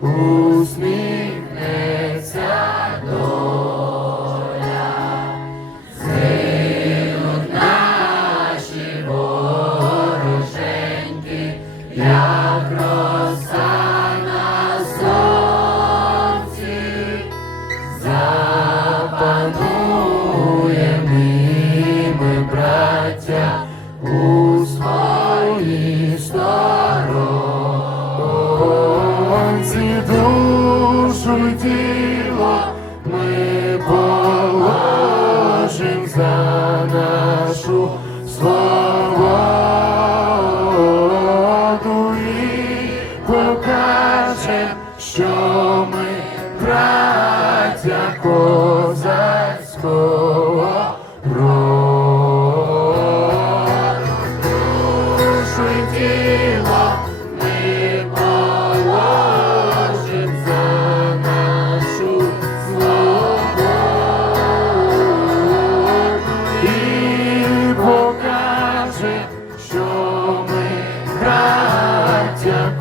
усміхнеться доля, згинуть наші вороженьки, як рожі. серці душу тіло ми положим за нашу свободу і що ми праця козацького роду. Душу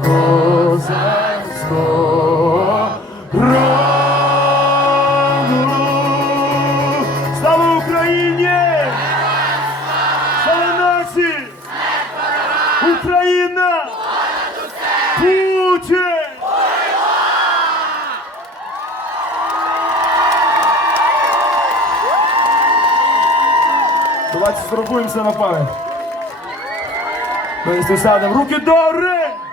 козацького роду. Слава Україні! Слава нації! Україна! Давайте сфотографуємося на пам'ять. Ми з Руки добре!